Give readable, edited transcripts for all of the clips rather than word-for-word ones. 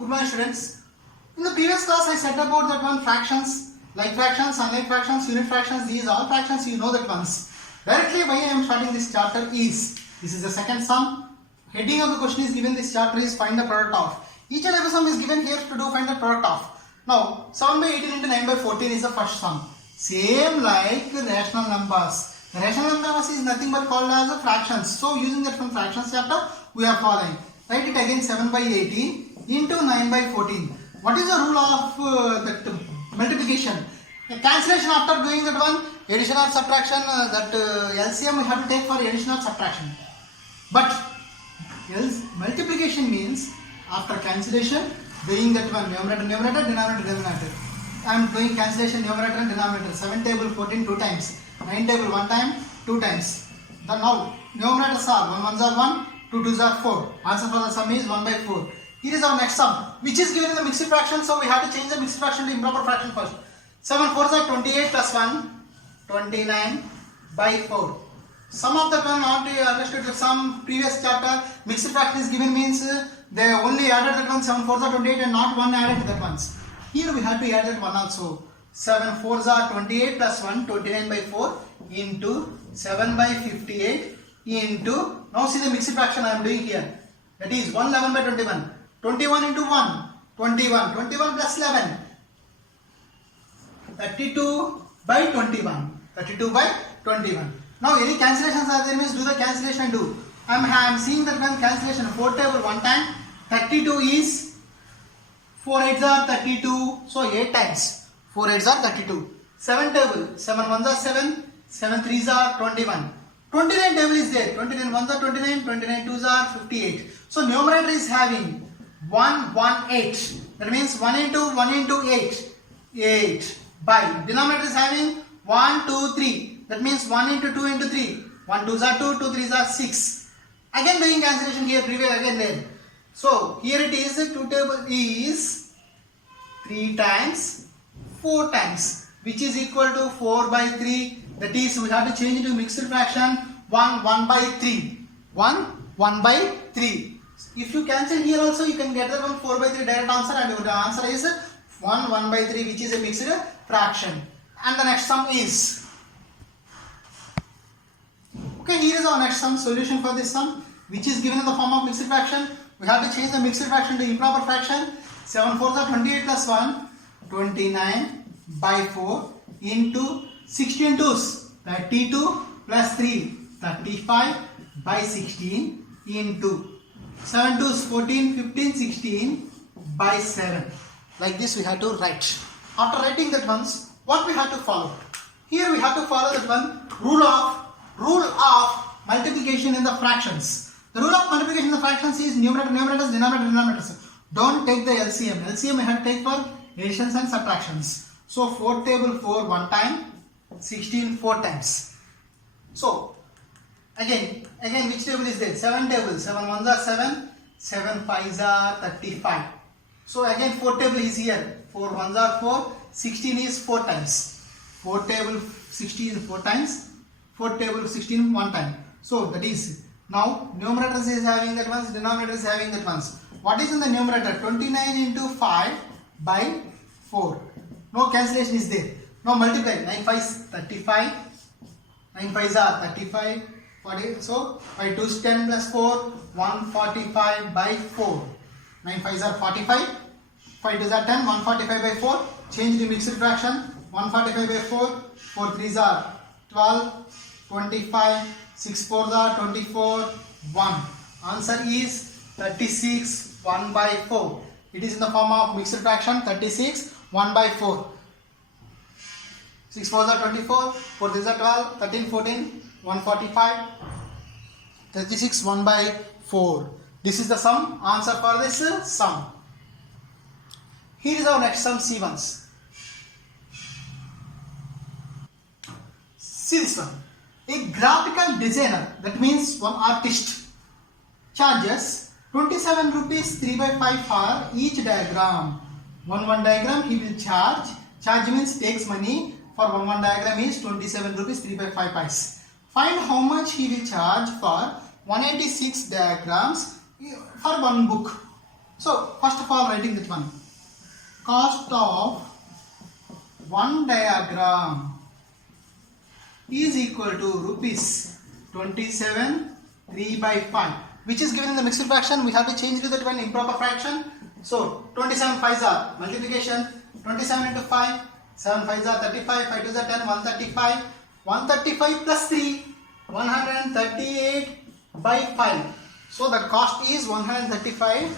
Good morning, students. In the previous class, I said about that one fractions, like fractions, unlike fractions, unit fractions. These all fractions you know that once. Directly, why I am starting this chapter is this is the second sum. Heading of the question is given. This chapter is find the product of. Each and every sum is given here to do find the product of. Now, 7 by 18 into 9 by 14 is the first sum. Same like rational numbers. The rational numbers is nothing but called as a fractions. So, using that from fractions chapter, we are following. Write it again 7 by 18 into 9 by 14. What is the rule of that multiplication? A cancellation after doing that one, addition or subtraction, that LCM we have to take for addition or subtraction. But multiplication means after cancellation, doing that one numerator, denominator. I am doing cancellation numerator and denominator. 7 table 14 2 times, 9 table 1 time 2 times. Then now numerators are 1 ones are 1, 2 twos are 4. Answer for the sum is 1 by 4. Here is our next sum, which is given in the mixed fraction. So we have to change the mixed fraction to improper fraction first. 7 4s are 28 plus 1, 29 by 4. Sum of that one not understood the sum previous chapter. Mixed fraction is given means they only added that one. 7 4s are 28 and not 1 added to that ones. Here we have to add that one also. 7 4s are 28 plus 1, 29 by 4 into 7 by 58 into, now see the mixed fraction I am doing here. That is 111 by 21. 21 into 1, 21. 21 plus 11. 32 by 21. 32 by 21. Now any cancellations are there means do the cancellation do. I am seeing that one cancellation 4 table 1 time. 32 is 4 8s are 32. So 8 times. 4 8s are 32. 7 table 7 1s are 7. 7 3s are 21. 29 table is there. 29 1s are 29. 29 2s are 58. So numerator is having 1 1 8. That means 1 into 8. 8 by. Denominator is having 1 2 3. That means 1 into 2 into 3. 1 2s are 2. 2 3s are 6. Again doing cancellation here. Previous again there. So here it is. 2 table is 3 times 4 times, which is equal to 4 by 3. That is, we have to change into mixed fraction 1 by 3. 1 by 3. If you cancel here also, you can get the one 4 by 3 direct answer, and the answer is 1 by 3, which is a mixed fraction. And the next sum is, okay, here is our next sum, solution for this sum, which is given in the form of mixed fraction. We have to change the mixed fraction to improper fraction. 7 4s are 28 plus 1, 29 by 4 into 16 2s, 32 plus 3, 35 by 16 into 7 2s, 14, 15, 16 by 7. Like this we have to write. After writing that ones, what we have to follow? Here we have to follow that one rule of multiplication in the fractions. The rule of multiplication in the fractions is numerator, numerators, denominator, denominators. Don't take the LCM. LCM we have to take for additions and subtractions. So 4 table 4 1 time, 16 4 times. So again which table is there? 7 table. 7 1s are 7. 7 5s are 35. So again 4 table is here. 4 1s are 4. 16 is 4 times. 4 table 16 4 times. 4 table 16 1 time. So that is, now numerator is having that ones, denominator is having that ones. What is in the numerator? 29 into 5 by 4. No cancellation is there. Now multiply. 9 5s 35. 9 5s are 35. 40. So 5 2s 10 plus 4, 145 by 4. 9 5s are 45. 5 2s are 10. 145 by 4. Change the mixed fraction. 145 by 4. 4 3s are 12. 25. 6 4s are 24. 1. Answer is 36. 1 by 4. It is in the form of mixed fraction. 36. 1 by 4. 6 4s are 24. 4 3s are 12. 13 14. 145. 36. 1 by 4. This is the sum. Answer for this sum. Here is our next sum, C1s. See this one. A graphical designer, that means one artist, charges 27 rupees 3 by 5 for each diagram. One diagram he will charge. Charge means takes money. For one diagram is 27 rupees 3 by 5 pice. Find how much he will charge for 186 diagrams for one book. So first of all, writing that one. Cost of one diagram is equal to rupees 27 3 by 5, which is given in the mixed fraction. We have to change to that one improper fraction. So 27 5s are multiplication, 27 into 5, 7 5s are 35, 5 2s are 10, 135, 135 plus 3, 138 by 5. So the cost is 135,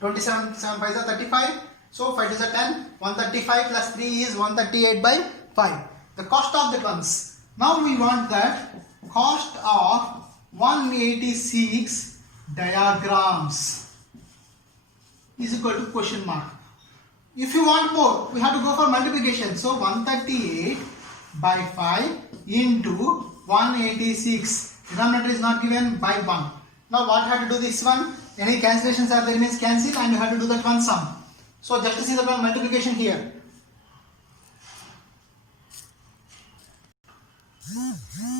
27 7 5s are 35, so 5 2s are 10, 135 plus 3 is 138 by 5. The cost of the ones. Now we want that cost of 186 diagrams is equal to question mark. If you want more, we have to go for multiplication. So 138 by 5 into 186. Denominator is not given, by 1. Now what you have to do this one? Any cancellations are there means cancel, and you have to do that one sum. So just to see the one multiplication here.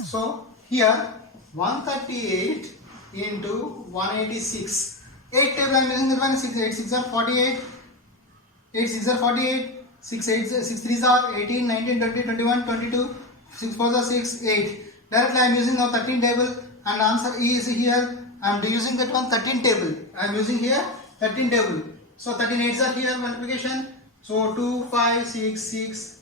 So here 138 into 186. 8 table I am using that one. 6 8 6 are 48. 8 6 are 48. 6 8 6 3s are 18, 19, 20, 21, 22. 6 4s are 6, 8. Directly I am using now 13 table, and answer is here. I am using that one 13 table. I am using here 13 table. So 13 8s are here multiplication. So 2 5 6 6.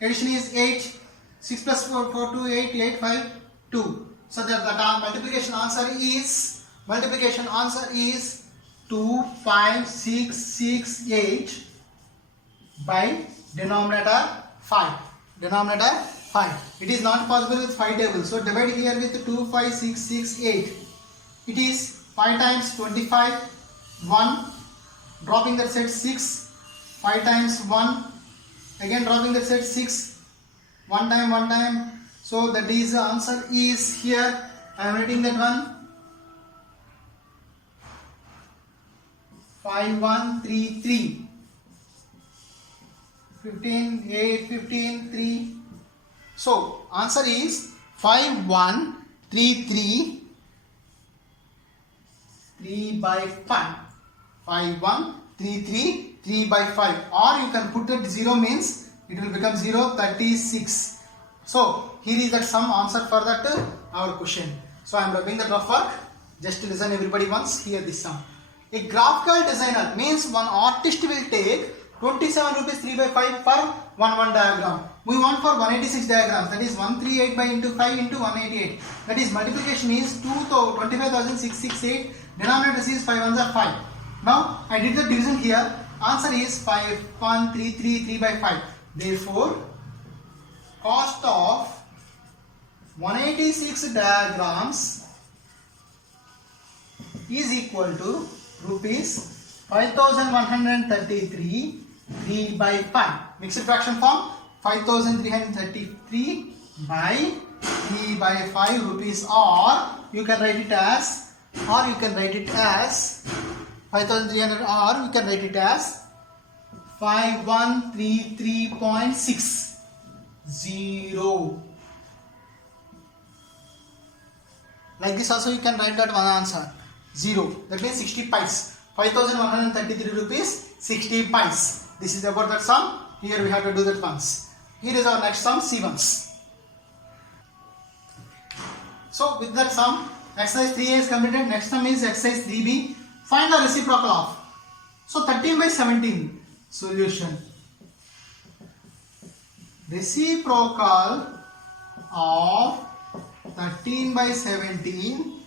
Addition is 8. 6 plus 4 4 2 8 8 5 2. So that the multiplication answer is 2568 by denominator 5. Denominator 5. It is not possible with 5 tables. So divide here with 2 5 6 6 8. It is 5 times 25 1. Dropping that set 6. 5 times 1. Again dropping that set 6. 1 time. So that is the answer is here. I am writing that one. 5133. 15 8 15 3. So answer is 5133 3 by 5. 5133 3 by 5. Or you can put that 0 means it will become 0 36. So here is that some answer for that our question. So I am rubbing the rough work. Just listen everybody once. Hear this sum. A graphical designer means one artist will take 27 rupees 3 by 5 for one diagram. We want for 186 diagrams. That is 138 by into 5 into 188. That is multiplication is 25,668. Denominator is 5 ones are 5. Now I did the division here. Answer is 5133 3 by 5. Therefore, cost of 186 diagrams is equal to rupees 5133 3 by 5. Mixed fraction form 5333 by 3 by 5 rupees, or you can write it as 5300, or you can write it as 5133.60. Like this also you can write that one answer 0. That means 60 pies. 5133 rupees 60 pies. This is about that sum. Here we have to do that once. Here is our next sum, C1s. So with that sum, exercise 3A is completed. Next sum is exercise 3B. Find the reciprocal of. So 13 by 17 solution. Reciprocal of 13 by 17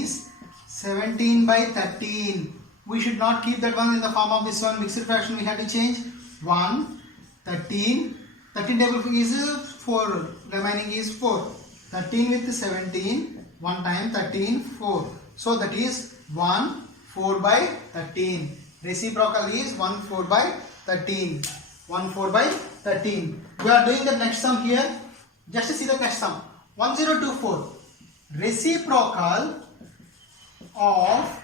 is 17 by 13. We should not keep that one in the form of this one mixed fraction. We have to change 1 13 table is 4, remaining is 4. 13 with 17, 1 time 13 4. So that is 1 4 by 13. Reciprocal is 1 4 by 13. 1 4 by 13. We are doing the next sum here. Just to see the next sum. 1024. Reciprocal of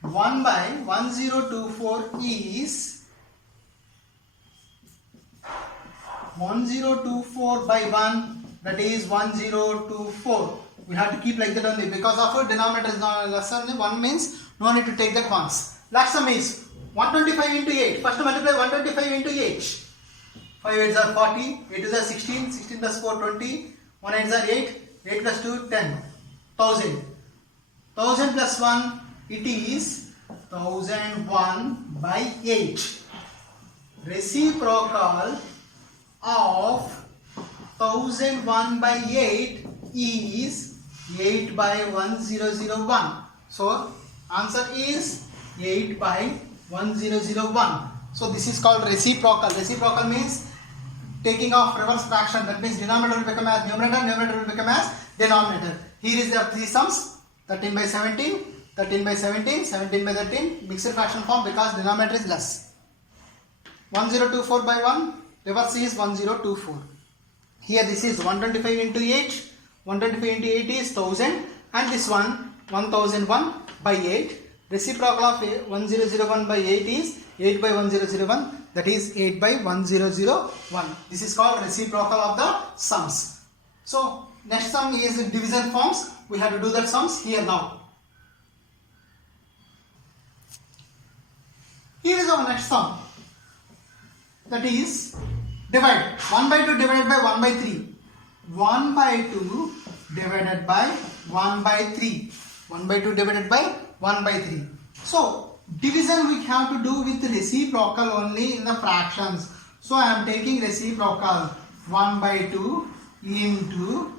1 by 1024 is 1024 by 1, that is 1024. We have to keep like that only because of our denominator is not less than 1 means no need to take that once. Last sum is 125 into 8. First multiply 125 into 8. 5 8s are 40, 8 is 16, 16 plus 4 20, 1 8s are 8, 8 plus 2 10, 1000. 1000 plus 1 it is 1001 by 8. Reciprocal of 1001 by 8 is 8 by 1001. So answer is 8 by 1001. So this is called reciprocal. Reciprocal means taking off reverse fraction. That means denominator will become as numerator, numerator will become as denominator. Here is the three sums: 13 by 17, 13 by 17, 17 by 13, mixed fraction form because denominator is less. 1024 by 1, reverse is 1024. Here this is 125 into 8, 125 into 8 is 1000 and this one 1001 by 8. Reciprocal of 1001 by 8 is 8 by 1001, that is 8 by 1001. This is called reciprocal of the sums. So next sum is division forms. We have to do that sums here now. Here is our next sum, that is divide 1 by 2 divided by 1 by 3. 1 by 2 divided by 1 by 3. 1 by 2 divided by 1 by 3. So division we have to do with reciprocal only in the fractions. So I am taking reciprocal 1 by 2 into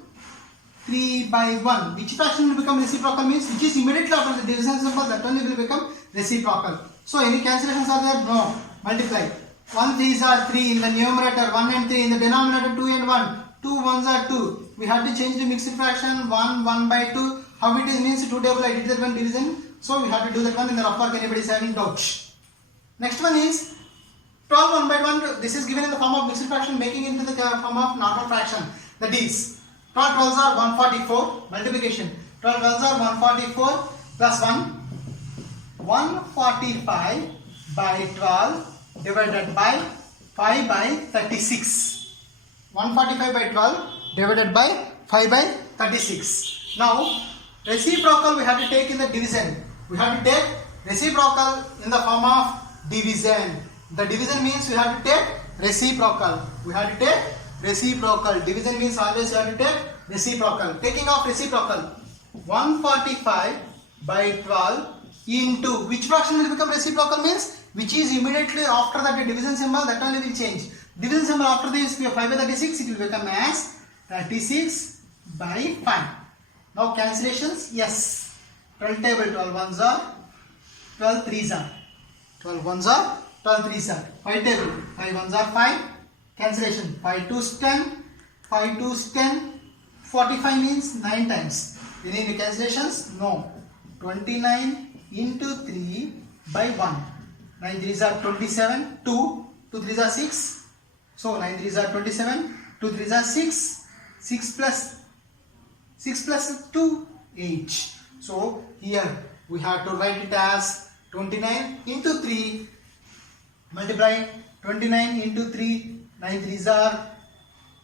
3 by 1. Which fraction will become reciprocal means which is immediately after the division symbol, that only will become reciprocal. So any cancellations are there? No. Multiply. 1 3s are 3 in the numerator, 1 and 3 in the denominator, 2 and 1. 2 1s are 2. We have to change the mixed fraction 1 1 by 2. How it is means 2 table I did that one division. So we have to do that one in the rough work. Anybody is having doubts? Next one is 12 1 by 1. This is given in the form of mixed fraction, making into the form of normal fraction. That is 12 12s are 144. Multiplication. 12 12s are 144 plus 1. 145 by 12 divided by 5 by 36. 145 by 12 divided by 5 by 36. Now reciprocal we have to take in the division. We have to take reciprocal in the form of division. The division means we have to take reciprocal. We have to take reciprocal. Division means always you have to take reciprocal. Taking off reciprocal. 145 by 12 into which fraction will become reciprocal means which is immediately after that division symbol, that only will change. Division symbol after this 5 by 36 it will become as 36 by 5. Now cancellations, yes. 12 table 12 ones are 12 threes are 12 ones are 12 threes are 5 table 5 ones are 5. Cancellation 5 2s 10, 5 2s 10, 45 means 9 times. Any cancellations? No. 29 into 3 by 1. 9 3s are 27, 2 3s are 6. So 9 3s are 27, 2 3s are 6, 6 plus 2, 8. So here we have to write it as 29 into 3, multiply 29 into 3, 9 3s are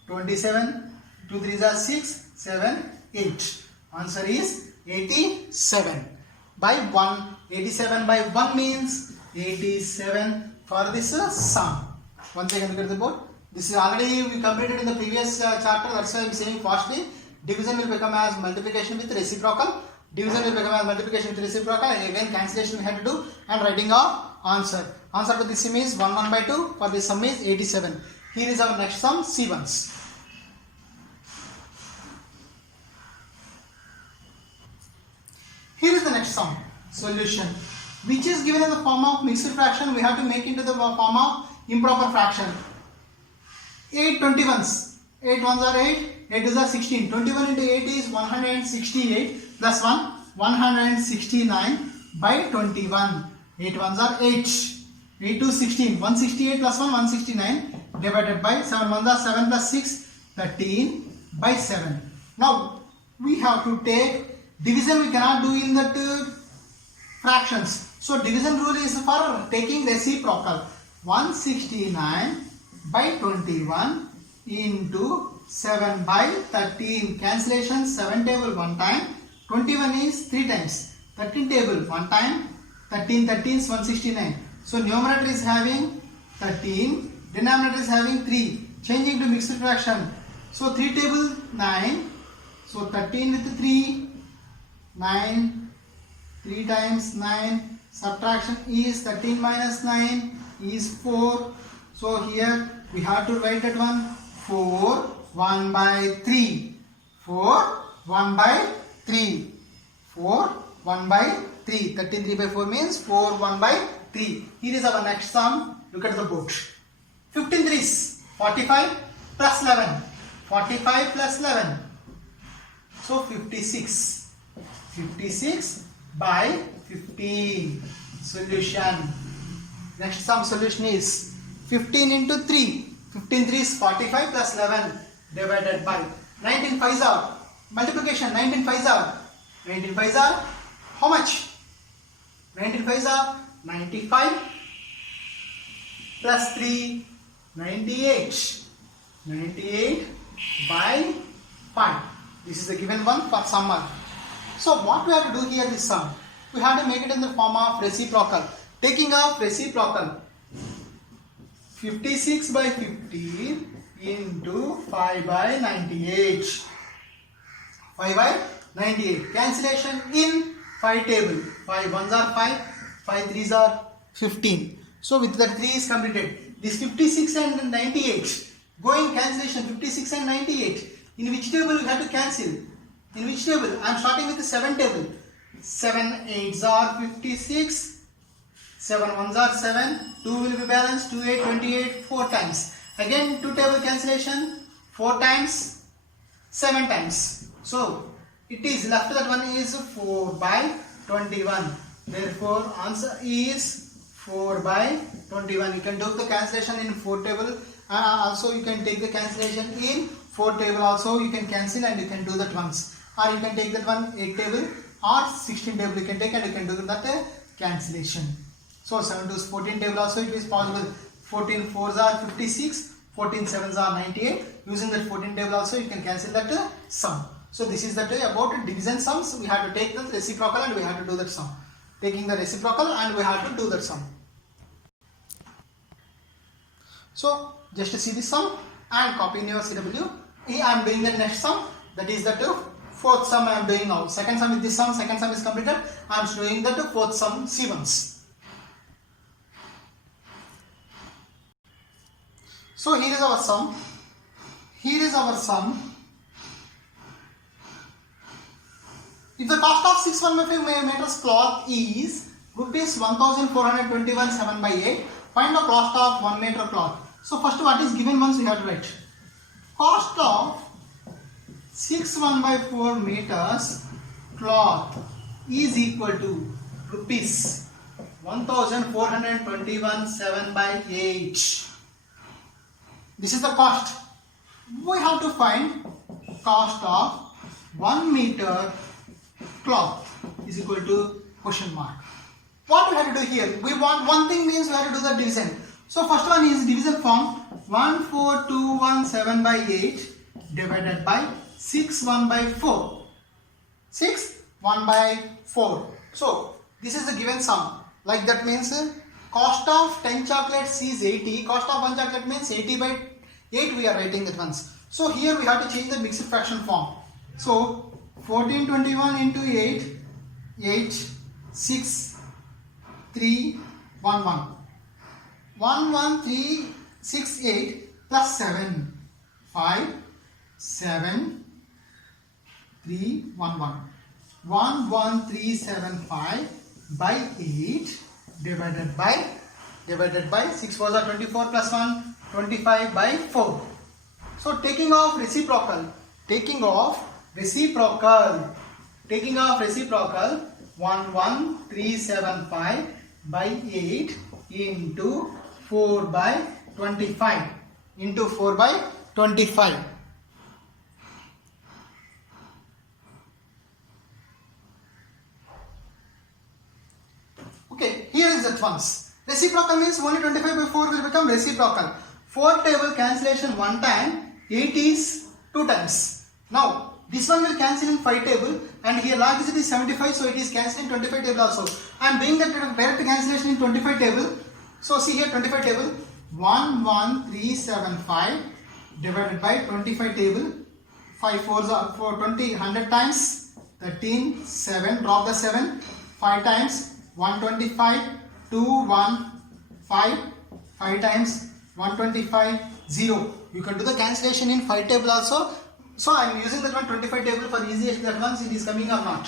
27, 2 3s are 6, 7, 8. Answer is 87 by 1. 87 by 1 means 87 for this sum. Once again look at the board. This is already we completed in the previous chapter, that's why I am saying fastly. Division will become as multiplication with reciprocal. Division will become as multiplication with reciprocal, and again cancellation we have to do and writing our answer. Answer to this sum is 1 1 by 2. For this sum is 87. Here is our next sum, C1s. Here is the next sum, solution, which is given in the form of mixed fraction. We have to make into the form of improper fraction. 8 21s. 8 ones are 8, 8 is 16. 21 into 8 is 168 plus 1, 169 by 21. 8 ones are 8. 8 to 16. 168 plus 1, 169 divided by 7 ones are 7 plus 6, 13 by 7. Now we have to take division. We cannot do in that fractions. So division rule is for taking reciprocal. 169 by 21 into 7 by 13. Cancellation 7 table 1 time. 21 is 3 times. 13 table 1 time. 13 is 169. So numerator is having 13. Denominator is having 3. Changing to mixed fraction. So 3 table 9. So 13 with 3. 9. 3 times 9. Subtraction is 13 minus 9 is 4. So here we have to write that one. 4 1 by 3. 4 1 by 3. 4 1 by 3. 13 3 by 4 means 4 1 by 3. Here is our next sum. Look at the board. 15 3s 45 plus 11. 45 plus 11. So 56. 56 by 15. Solution. Next sum solution is 15 into 3. 15 3 is 45 plus 11 divided by 19 5s are multiplication. 19 5s are 19 5s are how much? 19 5s are 95 plus 3 98. 98 by 5. This is the given one for summer. So what we have to do here this sum? We have to make it in the form of reciprocal. Taking off reciprocal. 56 by 15 into 5 by 98. 5 by 98. Cancellation in 5 table. 5 ones are 5. 5 3s are 15. So with that 3 is completed. This 56 and 98. Going cancellation 56 and 98. In which table we have to cancel? In which table? I am starting with the 7 table. 7 8s are 56. 7 1s are 7. 2 will be balanced. 2 8 28 4 times. Again 2 table cancellation. 4 times. 7 times. So it is left that one is 4 by 21. Therefore answer is 4 by 21. You can do the cancellation in 4 table. Also you can take the cancellation in 4 table also. You can cancel and you can do that once. Or you can take that one 8 table or 16 table you can take and you can do that cancellation. So 7 to 14 table also it is possible. 14 4s are 56. 14 7s are 98. Using that 14 table also you can cancel that sum. So this is the way about division sums. We have to take the reciprocal and we have to do that sum. Taking the reciprocal and we have to do that sum. So just to see this sum and copy in your CW. I am doing the next sum. That is the fourth sum I am doing now. Second sum is this sum. Second sum is completed. I am doing the fourth sum C1s. So here is our sum. Here is our sum. If the cost of 6 1/5 meters cloth is rupees 1421 7 by 8, find the cost of 1 meter cloth. So first what is given once we have to write. Cost of 6 1/4 meters cloth is equal to rupees 1421 7 by 8. This is the cost. We have to find cost of 1 meter cloth is equal to question mark. What we have to do here? We want one thing means we have to do the division. So first one is division form 1421 7 by 8 divided by 6 1 by 4. 6 1 by 4. So this is the given sum. Like that means cost of 10 chocolates is 80. Cost of 1 chocolate means 80 by 8 we are writing that once. So here we have to change the mixed fraction form. So 1421 into 8, 8, 6, 3, 1, 1. 1, 1, 3, 6, 8 plus 7, 5, 7, 3, 1, 1. 1, 1, 3, 7, 5 by 8 divided by 6 was 24 plus 1, 25 by 4. So taking off reciprocal 11375 by 8 into 4 by 25 into 4 by 25. Okay, here is that once. Reciprocal means only 25 by 4 will become reciprocal. 4 table cancellation one time, 8 is 2 times. Now this one will cancel in 5 table, and here log is 75, so it is cancelled in 25 table also. I am doing that direct cancellation in 25 table. So see here 25 table, 11375 divided by 25 table, 5 4s are 20, 100 times 13, 7, drop the 7, 5 times 125, 2, 1, 5, 5 times 125, 0. You can do the cancellation in 5 table also. So I am using that one 25 table for easiest, that once it is coming or not.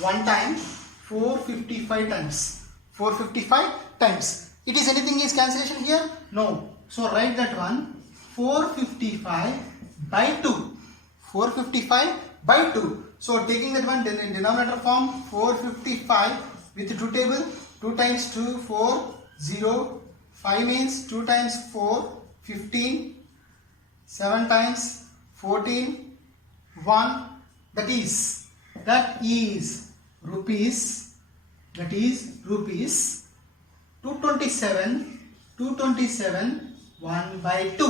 1 time 455 times. 455 times. It is anything is cancellation here? No. So write that one 455 by 2. 455 by 2. So taking that one in denominator form, 455 with 2 table, 2 times 2, 4, 0, 5 means 2 times 4, 15, 7 times 14, 1, that is rupees 227, 1 by 2,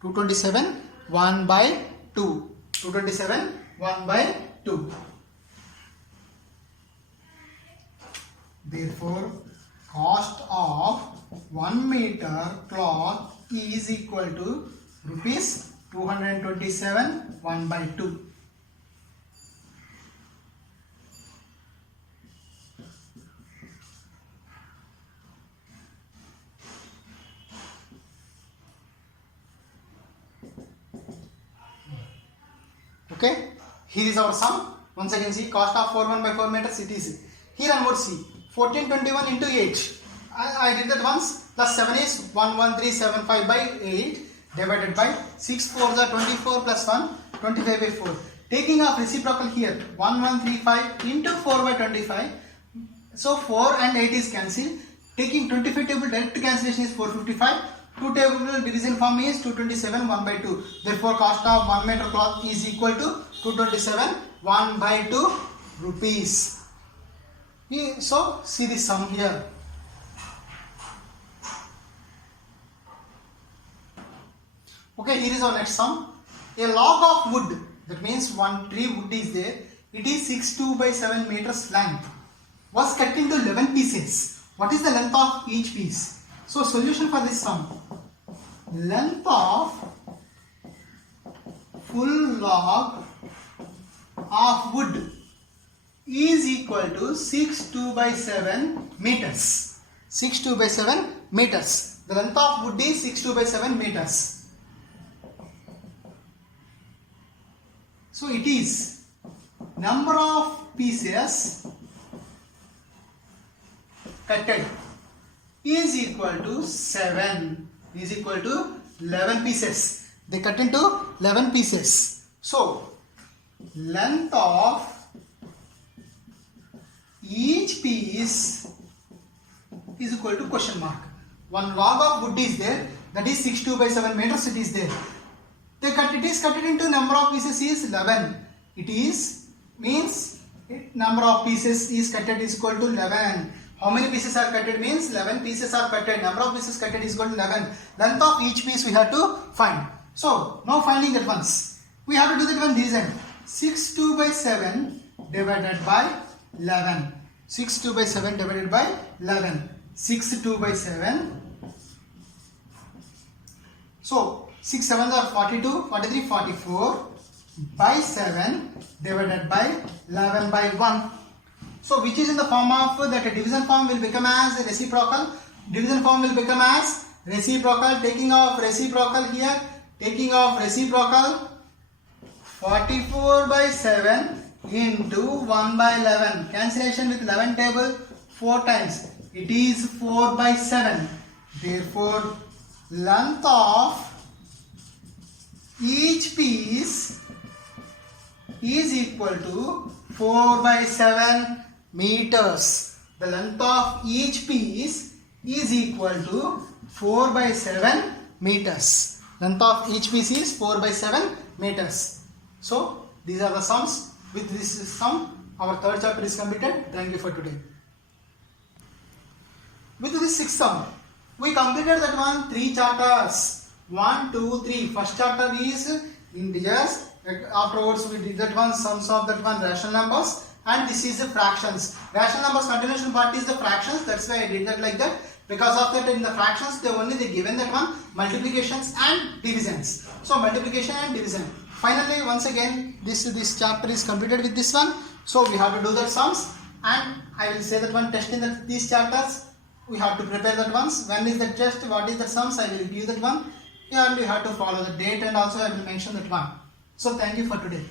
227, 1 by 2, 227, 1 by 2. Therefore, cost of 1 meter cloth is equal to rupees 227, 1 by 2. Okay, here is our sum. Once again see, cost of 4 1 by 4 meters, it is here onwards see 1421 into 8. I did that once. Plus 7 is 11375 by 8 divided by 6 4s are 24 plus 1, 25 by 4. Taking off reciprocal here, 1135 into 4 by 25. So 4 and 8 is cancelled. Taking 25 table direct cancellation is 455. 2 table division form is 227, 1 by 2. Therefore, cost of 1 meter cloth is equal to 227, 1 by 2 rupees. So, see the sum here. Okay, here is our next sum. A log of wood, that means one tree wood is there. It is 62 by 7 meters length. Was cut into 11 pieces. What is the length of each piece? So, solution for this sum. Length of full log of wood is equal to 62 by 7 meters. 62 by 7 meters. The length of wood is 62 by 7 meters. So it is number of pieces cutted is equal to 7, is equal to 11 pieces. They cut into 11 pieces. So length of each piece is equal to question mark. One log of wood is there, that is 62 by 7 meters, it is there. It is cut into number of pieces is 11. It is means number of pieces is cutted is equal to 11. How many pieces are cutted means 11 pieces are cutted. Number of pieces cutted is equal to 11. Length of each piece we have to find. So now finding that once. We have to do that one division. 62 by 7 divided by 11. 62 by 7 divided by 11. 62 by 7. So 6 7s are 42, 43, 44 by 7 divided by 11 by 1. So which is in the form of that division form will become as reciprocal. Division form will become as reciprocal. Taking off reciprocal here. Taking off reciprocal. 44 by 7 into 1 by 11. Cancellation with 11 table 4 times. It is 4 by 7. Therefore, length of each piece is equal to 4 by 7 meters. The length of each piece is equal to 4 by 7 meters. Length of each piece is 4 by 7 meters. So, these are the sums. With this sum, our third chapter is completed. Thank you for today. With this sixth sum, we completed that one 3 chapters. 1, 2, 3. First chapter is integers. Afterwards we did that one, sums of that one, rational numbers, and this is the fractions. Rational numbers continuation part is the fractions. That's why I did that like that. Because of that, in the fractions they given that one multiplications and divisions. So multiplication and division. Finally, once again, this chapter is completed with this one. So we have to do that sums, and I will say that one test in these chapters. We have to prepare that ones. When is the test? What is the sums? I will give that one. Yeah, and you have to follow the date, and also I will mention that one. So thank you for today.